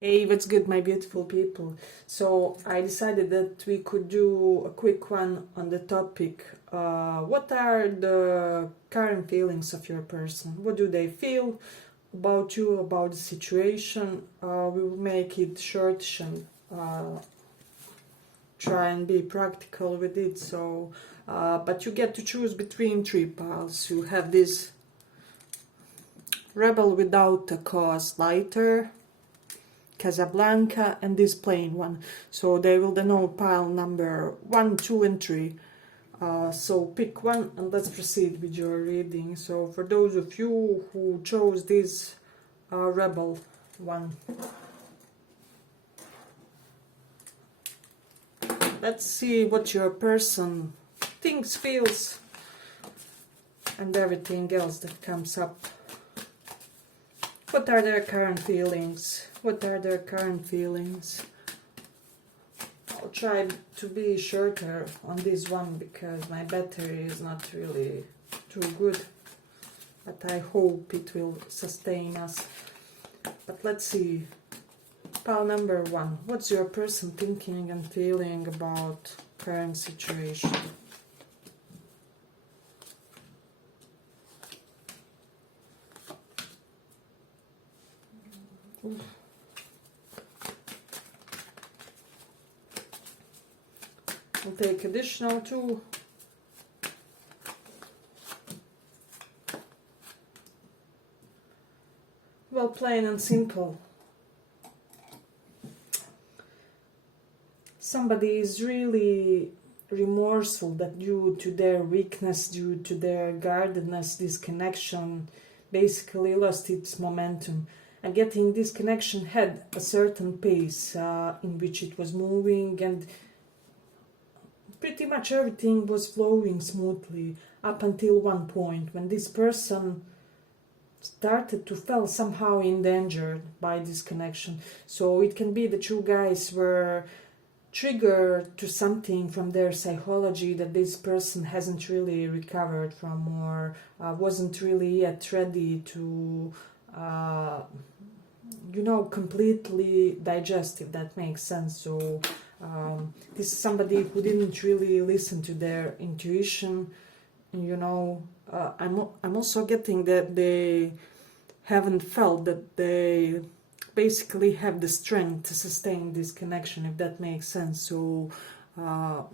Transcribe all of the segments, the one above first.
Hey, what's good, my beautiful people? So I decided that we could do a quick one on the topic. What are the current feelings of your person? What do they feel about you, about the situation? We will make it short and try and be practical with it. But you get to choose between three piles. You have this rebel without a cause, lighter, Casablanca, and this plain one. So they will then know pile number 1, 2, and 3. So pick one and let's proceed with your reading. So for those of you who chose this rebel one, let's see what your person thinks, feels, and everything else that comes up. What are their current feelings? What are their current feelings? I'll try to be shorter on this one because my battery is not really too good. But I hope it will sustain us. But let's see. Pile number 1. What's your person thinking and feeling about current situation? I'll take additional 2. Well, plain and simple. Somebody is really remorseful that due to their weakness, due to their guardedness, this connection basically lost its momentum. And getting this connection had a certain pace in which it was moving, and pretty much everything was flowing smoothly up until one point when this person started to feel somehow endangered by this connection. So it can be that you guys were triggered to something from their psychology that this person hasn't really recovered from, or wasn't really yet ready to completely digest, if that makes sense. So this is somebody who didn't really listen to their intuition. I'm also getting that they haven't felt that they basically have the strength to sustain this connection, if that makes sense. So the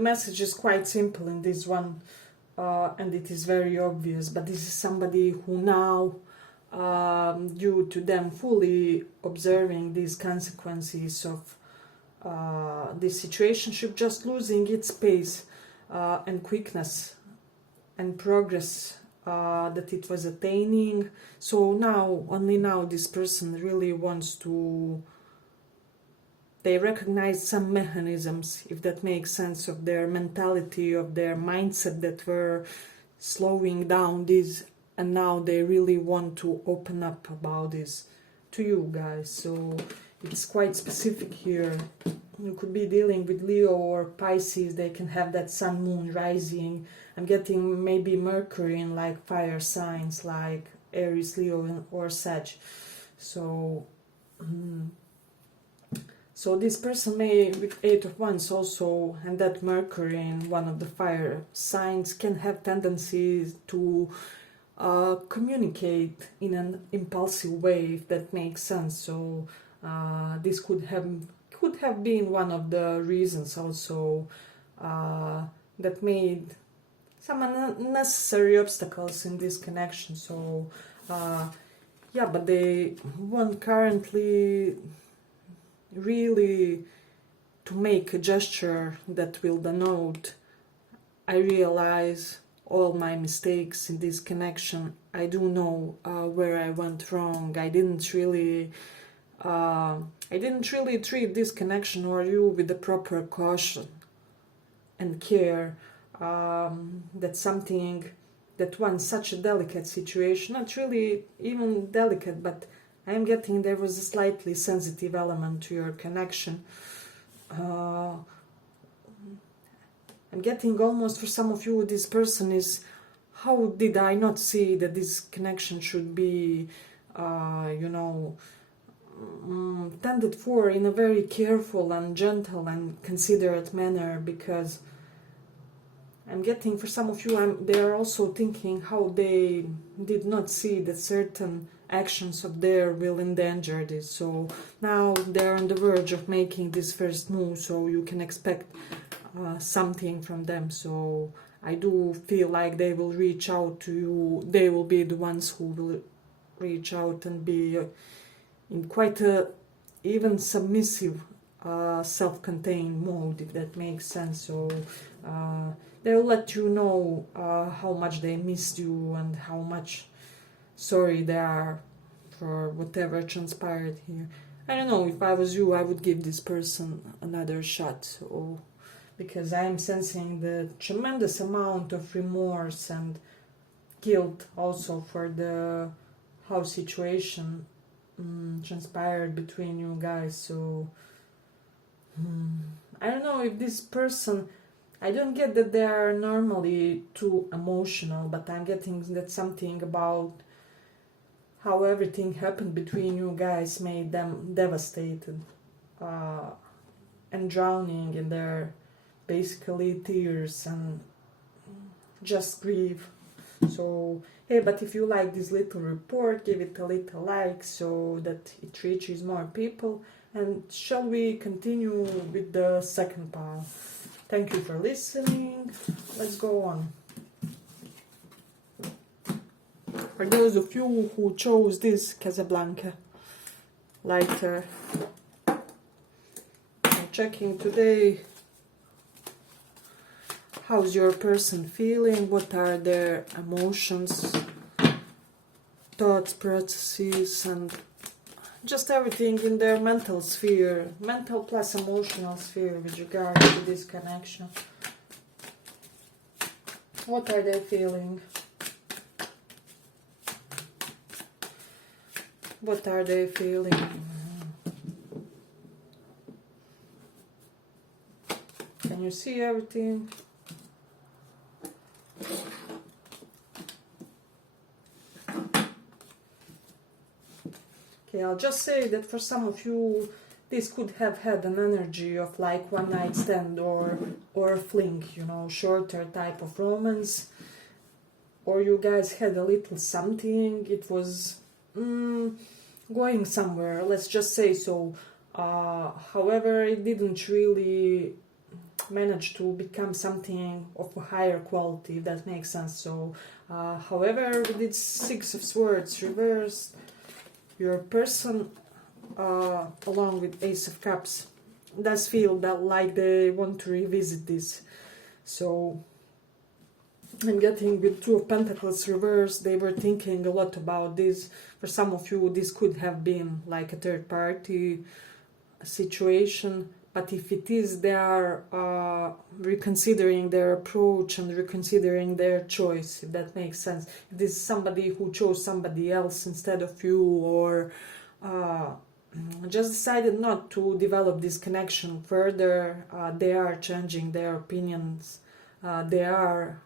message is quite simple in this one, and it is very obvious, but this is somebody who now, due to them fully observing these consequences of this situationship just losing its pace and quickness and progress that it was attaining. So now, only now, this person really wants to, they recognize some mechanisms, if that makes sense, of their mentality, of their mindset that were slowing down this, and now they really want to open up about this to you guys. So it's quite specific here. You could be dealing with Leo or Pisces. They can have that sun, moon, rising. I'm getting maybe Mercury in like fire signs like Aries, Leo, or Sag. So this person may, with 8 of Wands also, and that Mercury in one of the fire signs, can have tendencies to communicate in an impulsive way, if that makes sense. So this could have been one of the reasons also that made some unnecessary obstacles in this connection. So but they want currently really to make a gesture that will denote, I realize all my mistakes in this connection. I do know where I went wrong. I didn't really treat this connection or you with the proper caution and care. That's something that once such a delicate situation, not really even delicate, but I am getting there was a slightly sensitive element to your connection. I'm getting almost, for some of you, this person is, how did I not see that this connection should be you know, tended for in a very careful and gentle and considerate manner, because I'm getting, for some of you, they are also thinking how they did not see that certain actions of theirs will endanger this. So now they're on the verge of making this first move, so you can expect something from them. So I do feel like they will reach out to you. They will be the ones who will reach out and be in quite a even submissive, self-contained mode, if that makes sense. So they'll let you know how much they missed you and how much sorry they are for whatever transpired here. I don't know, if I was you, I would give this person another shot. So, because I'm sensing the tremendous amount of remorse and guilt also for the how situation transpired between you guys. So I don't know if this person, I don't get that they are normally too emotional, but I'm getting that something about how everything happened between you guys made them devastated and drowning in their basically tears and just grief. So hey, but if you like this little report, give it a little like so that it reaches more people. And shall we continue with the second pile? Thank you for listening. Let's go on. For those of you who chose this Casablanca lighter, I'm checking today. How's your person feeling? What are their emotions, thoughts, processes, and just everything in their mental sphere, mental plus emotional sphere with regard to this connection? What are they feeling? What are they feeling? Can you see everything? Okay, I'll just say that for some of you, this could have had an energy of like one night stand or a fling, you know, shorter type of romance, or you guys had a little something. It was going somewhere, let's just say so. However, it didn't really manage to become something of a higher quality, if that makes sense. So, however, with its Six of Swords reversed, your person, along with Ace of Cups, does feel that like they want to revisit this. So I'm getting with Two of Pentacles reversed, they were thinking a lot about this. For some of you, this could have been like a third party situation, but if it is, they are reconsidering their approach and reconsidering their choice, if that makes sense. If this is somebody who chose somebody else instead of you, or just decided not to develop this connection further, they are changing their opinions. They are,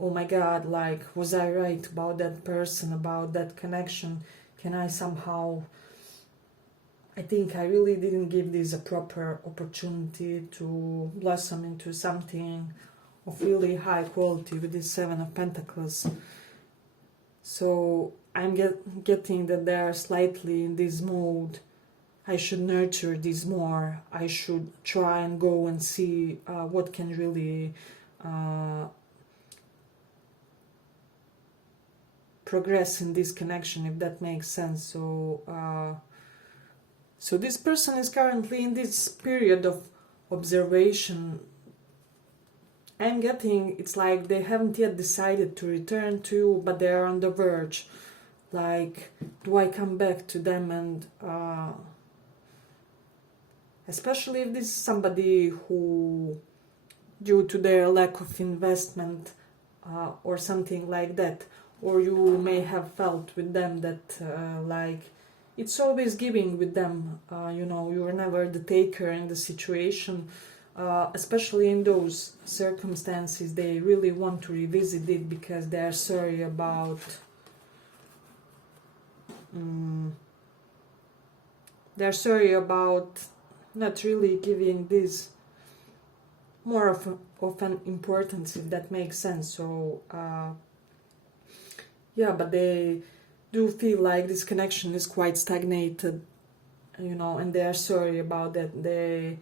oh my god, like, was I right about that person, about that connection? Can I somehow, I think I really didn't give this a proper opportunity to blossom into something of really high quality with this Seven of Pentacles. So I'm getting that they are slightly in this mode. I should nurture this more. I should try and go and see what can really progress in this connection, if that makes sense. So so this person is currently in this period of observation. I'm getting, it's like they haven't yet decided to return to you, but they're on the verge. Like, do I come back to them? And especially if this is somebody who, due to their lack of investment or something like that, or you may have felt with them that like, it's always giving with them, you know, you're never the taker in the situation, especially in those circumstances. They really want to revisit it because they are sorry about they're sorry about not really giving this more of an importance, if that makes sense. So yeah, but they do feel like this connection is quite stagnated, and they are sorry about that. They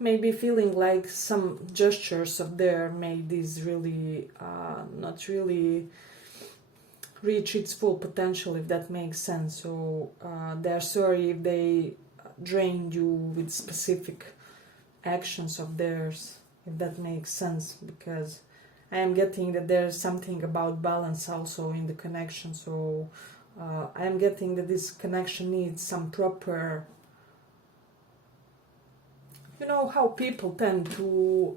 may be feeling like some gestures of their made this really not really reach its full potential, if that makes sense. So they're sorry if they drained you with specific actions of theirs, if that makes sense, because I am getting that there's something about balance also in the connection. So I am getting that this connection needs some proper, how people tend to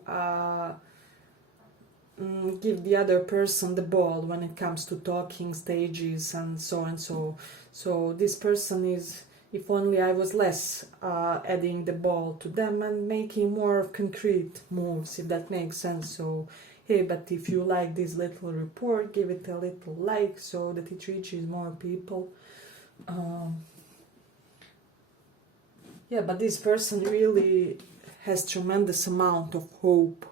give the other person the ball when it comes to talking stages and so and so this person is, if only I was less adding the ball to them and making more concrete moves, if that makes sense. So hey, but if you like this little report, give it a little like so that it reaches more people. Yeah, but this person really has tremendous amount of hope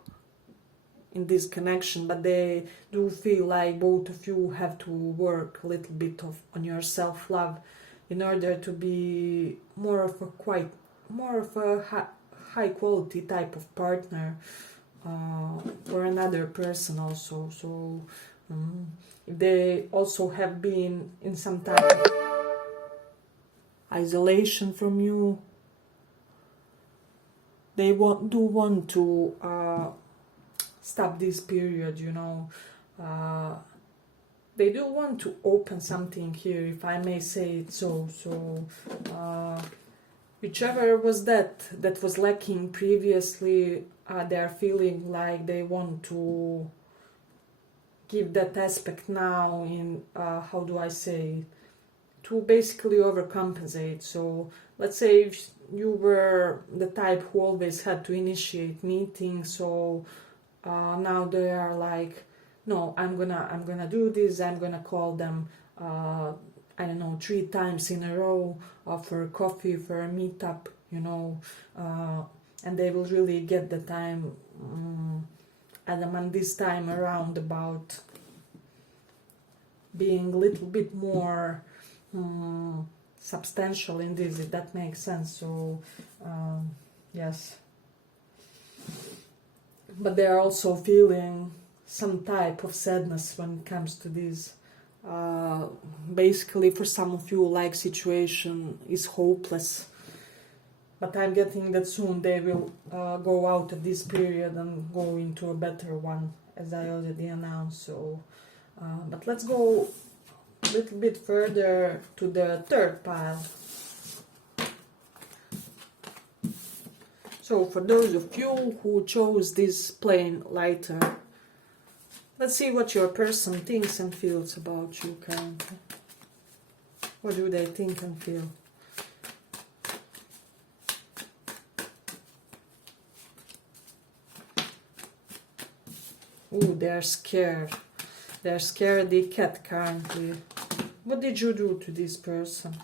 in this connection, but they do feel like both of you have to work a little bit on your self-love in order to be more of a high quality type of partner for another person also. So if they also have been in some type of isolation from you, they do want to stop this period, they do want to open something here, if I may say it so. So whichever was that was lacking previously, they are feeling like they want to give that aspect now in, how do I say it, to basically overcompensate. So let's say if you were the type who always had to initiate meetings, so now they are like, no, I'm gonna do this. I'm gonna call them, I don't know, 3 times in a row for a coffee, for a meetup, and they will really get the time. And this time around about being a little bit more substantial in this, if that makes sense. So yes, but they are also feeling some type of sadness when it comes to this. Basically, for some of you, like, situation is hopeless, but I'm getting that soon they will go out of this period and go into a better one, as I already announced. So but let's go a little bit further to the third pile. So for those of you who chose this plain lighter, let's see what your person thinks and feels about you currently. What do they think and feel? Ooh, they're scared. They're scaredy cat currently. What did you do to this person?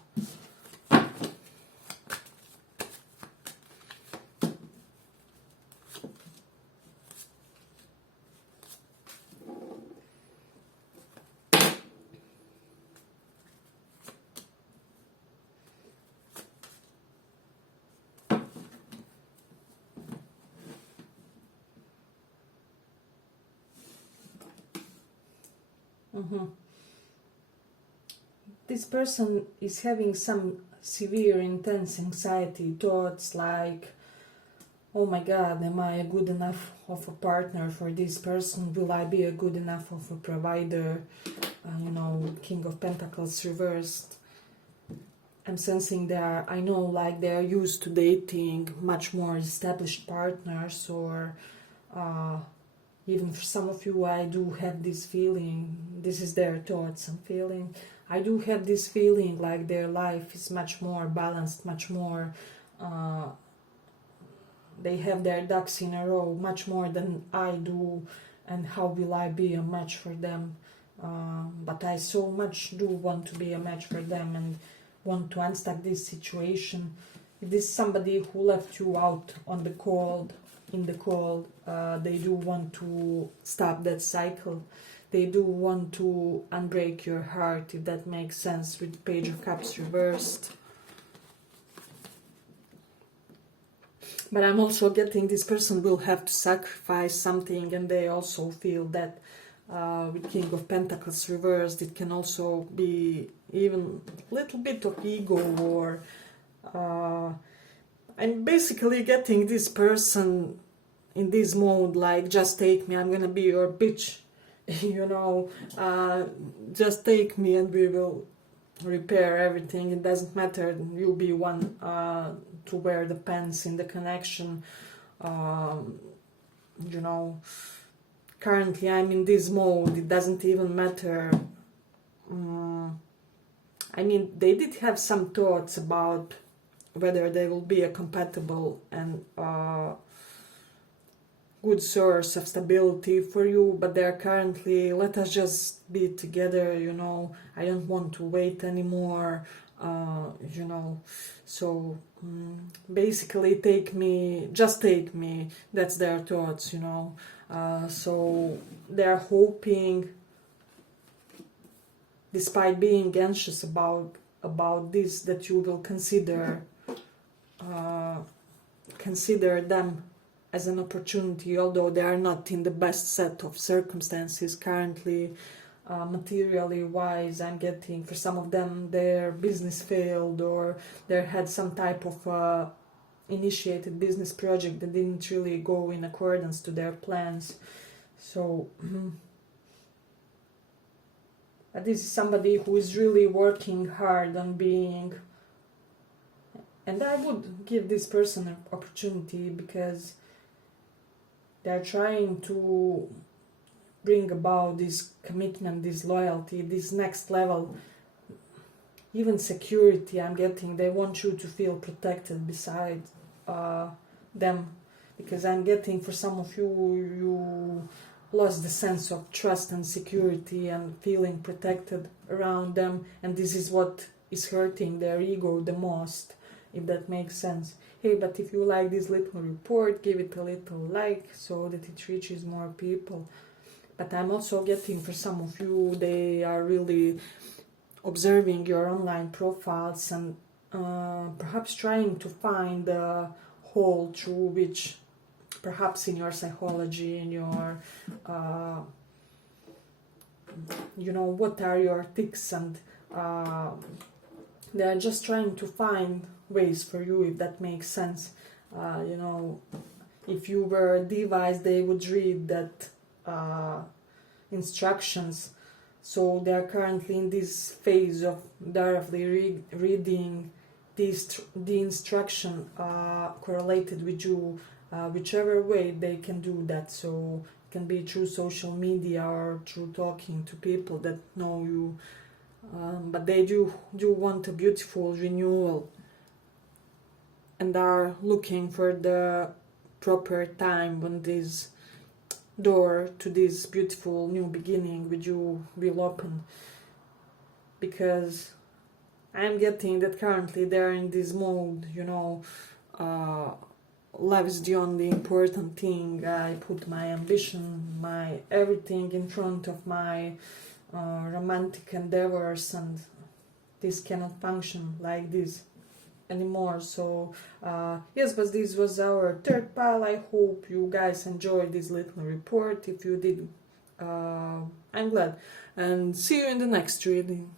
This person is having some severe, intense anxiety thoughts like, oh my god, am I a good enough of a partner for this person? Will I be a good enough of a provider? King of Pentacles reversed. I'm sensing I know, like, they are used to dating much more established partners, or even for some of you, I do have this feeling, this is their thoughts and feeling, I do have this feeling like their life is much more balanced, much more, they have their ducks in a row much more than I do, and how will I be a match for them? but I so much do want to be a match for them and want to unstuck this situation. If this is somebody who left you out on the cold, in the cold, they do want to stop that cycle. They do want to unbreak your heart, if that makes sense, with Page of Cups reversed. But I'm also getting this person will have to sacrifice something, and they also feel that with King of Pentacles reversed, it can also be even a little bit of ego, or I'm basically getting this person in this mode like, just take me, I'm gonna be your bitch, you know, just take me and we will repair everything. It doesn't matter, you'll be one to wear the pants in the connection. You know, currently I'm in this mode, it doesn't even matter. I mean, they did have some thoughts about whether they will be a compatible and good source of stability for you, but they're currently, let us just be together, you know, I don't want to wait anymore, you know, so basically take me, just take me, that's their thoughts, you know. So they're hoping, despite being anxious about this, that you will consider them as an opportunity, although they are not in the best set of circumstances currently, materially wise. I'm getting, for some of them, their business failed, or they had some type of initiated business project that didn't really go in accordance to their plans. So this is somebody who is really working hard on being, and I would give this person an opportunity, because they're trying to bring about this commitment, this loyalty, this next level, even security. I'm getting, they want you to feel protected beside them, because I'm getting, for some of you, you lost the sense of trust and security and feeling protected around them, and this is what is hurting their ego the most, if that makes sense. Hey, but if you like this little report, give it a little like so that it reaches more people. But I'm also getting, for some of you, they are really observing your online profiles and perhaps trying to find a hole through which, perhaps in your psychology, in your you know, what are your tics, and they are just trying to find ways for you, if that makes sense. You know, if you were a device, they would read that instructions. So they are currently in this phase of directly reading the instruction correlated with you, whichever way they can do that. So it can be through social media or through talking to people that know you, but they do want a beautiful renewal, and are looking for the proper time when this door to this beautiful new beginning with you will open. Because I'm getting that currently they're in this mode, you know, love is the only important thing. I put my ambition, my everything in front of my romantic endeavors, and this cannot function like this anymore. So yes, but this was our third pile. I hope you guys enjoyed this little report. If you did, I'm glad, and see you in the next reading.